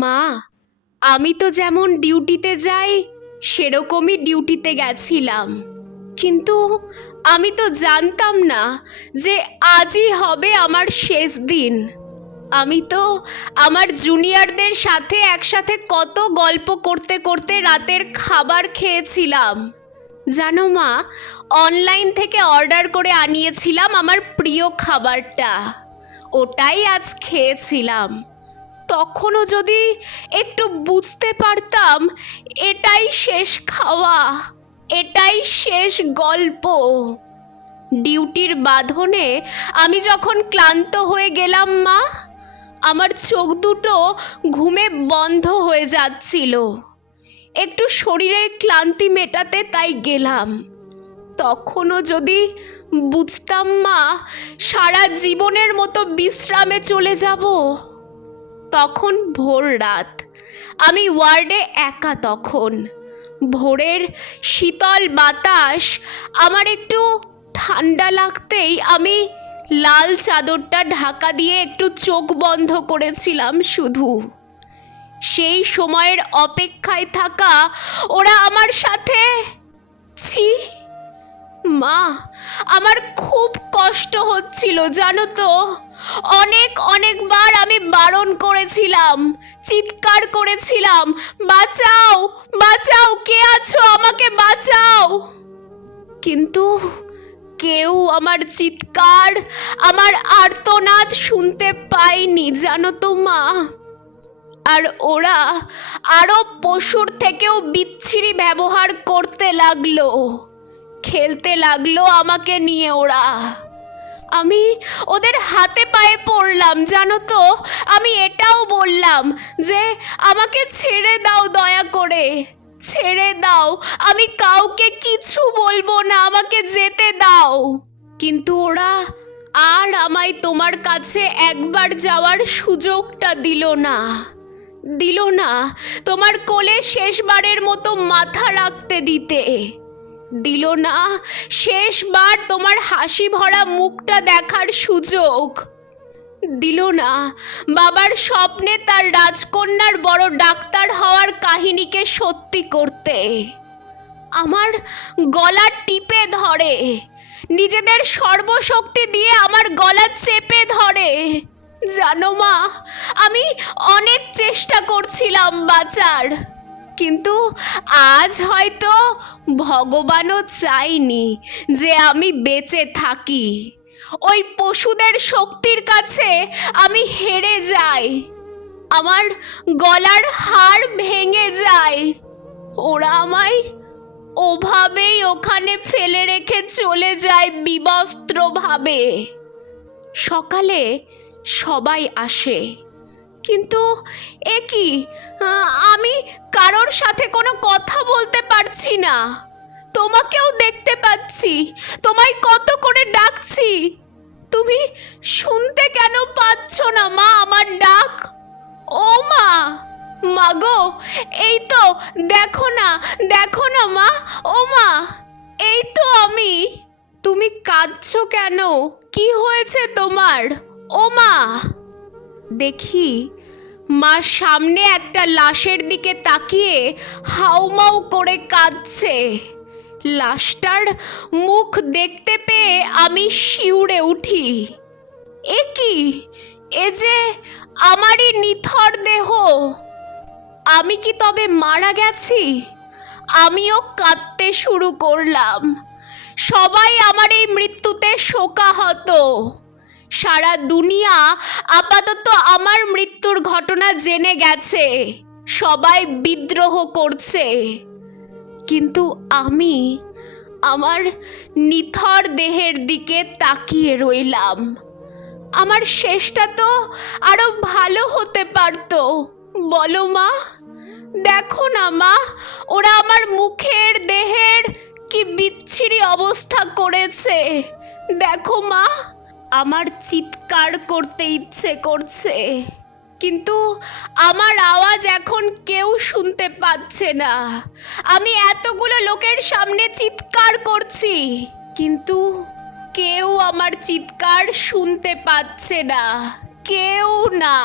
মা, আমি তো যেমন ডিউটিতে যাই সেরকমই ডিউটিতে গেছিলাম, কিন্তু আমি তো জানতাম না যে আজই হবে আমার শেষ দিন। আমি তো আমার জুনিয়রদের সাথে একসাথে কত গল্প করতে করতে রাতের খাবার খেয়েছিলাম। জানো মা, অনলাইন থেকে অর্ডার করে আনিয়েছিলাম আমার প্রিয় খাবারটা, ওটাই আজ খেয়েছিলাম। তখনও যদি একটু বুঝতে পারতাম এটাই শেষ খাওয়া, এটাই শেষ গল্প। ডিউটির বাঁধনে আমি যখন ক্লান্ত হয়ে গেলাম মা, আমার চোখ দুটো ঘুমে বন্ধ হয়ে যাচ্ছিল। একটু শরীরের ক্লান্তি মেটাতে তাই গেলাম। তখনও যদি বুঝতাম মা সারা জীবনের মতো বিশ্রামে চলে যাব। তখন ভোর রাত, আমি ওয়ার্ডে একা। তখন ভোরের শীতল বাতাস আমার একটু ঠান্ডা লাগতেই আমি লাল চাদরটা ঢাকা দিয়ে একটু চোখ বন্ধ করেছিলাম শুধু। সেই সময়ের অপেক্ষায় থাকা ওরা আমার সাথে। ছি মা, আমার খুব কষ্ট হচ্ছিল জানো তো। অনেকবার আমি বারণ করেছিলাম, চিৎকার করেছিলাম, বাঁচাও বাঁচাও, কে আছো, আমাকে বাঁচাও। কিন্তু কেউ আমার চিৎকার, আমার আর্তনাদ শুনতে পায়নি জানো তো মা। আর ওরা আরো পশুর থেকেও বিচ্ছিরি ব্যবহার করতে লাগলো, খেলতে লাগলো আমাকে নিয়ে ওরা। আমি ওদের হাতে পায়ে পড়লাম জানো তো। আমি এটাও বললাম যে আমাকে ছেড়ে দাও, দয়া করে ছেড়ে দাও, আমি কাউকে কিছু বলবো না, আমাকে যেতে দাও। কিন্তু ওরা আর আমায় তোমার কাছে একবার যাওয়ার সুযোগটা দিল না, দিল না তোমার কোলে শেষবারের মতো মাথা রাখতে দিতে, দিল না শেষবার তোমার হাসি ভরা মুখটা দেখার সুযোগ, দিল না বাবার স্বপ্নে তার রাজকন্যার বড় ডাক্তার হওয়ার কাহিনীকে সত্যি করতে। আমার গলা টিপে ধরে, নিজেদের সর্বশক্তি দিয়ে আমার গলা চেপে ধরে। জানো মা, আমি অনেক চেষ্টা করছিলাম বাঁচার, কিন্তু আজ হয়তো ভগবানও চাইনি যে আমি বেঁচে থাকি। ওই পশুদের শক্তির কাছে আমি হেরে যাই, আমার গলার হাড় ভেঙে যায়। ওরা আমায় ওভাবেই ওখানে ফেলে রেখে চলে যায় বিবস্ত্রভাবে। সকালে সবাই আসে, কিন্তু এ কি, আমি কারোর সাথে কোনো কথা বলতে পারছি না। তোমাকেও দেখতে পাচ্ছি, তোমায় কত করে ডাকছি, তুমি শুনতে কেন পাচ্ছ না মা আমার ডাক? ও মা, মাগো, এই তো দেখো না, দেখো না মা, ও মা, এই তো আমি। তুমি কাঁদছো কেন? কি হয়েছে তোমার? ও মা। দেখি মা সামনে একটা লাশের দিকে তাকিয়ে হাউমাউ করে কাঁদছে। লাশটার মুখ দেখতে পেয়ে আমি শিউরে উঠি। এ কি, এ যে আমারই নিথর দেহ। আমি কি তবে মারা গেছি? আমিও কাঁদতে শুরু করলাম। সবাই আমার এই মৃত্যুতে শোকাহত। সারা দুনিয়া আপাতত আমার মৃত্যুর ঘটনা জেনে গেছে, সবাই বিদ্রোহ করছে, কিন্তু আমি আমার নিথর দেহের দিকে তাকিয়ে রইলাম। আমার শেষটা তো আরো ভালো হতে পারতো, বলো মা। দেখো না মা, ওরা আমার মুখের দেহের কি বিচ্ছিরি অবস্থা করেছে। দেখো মা, আমার চিৎকার করতে ইচ্ছে করছে, কিন্তু আমার আওয়াজ এখন কেউ শুনতে পাচ্ছে না। আমি এতগুলো লোকের সামনে চিৎকার করছি, কিন্তু কেউ আমার চিৎকার শুনতে পাচ্ছে না, কেউ না।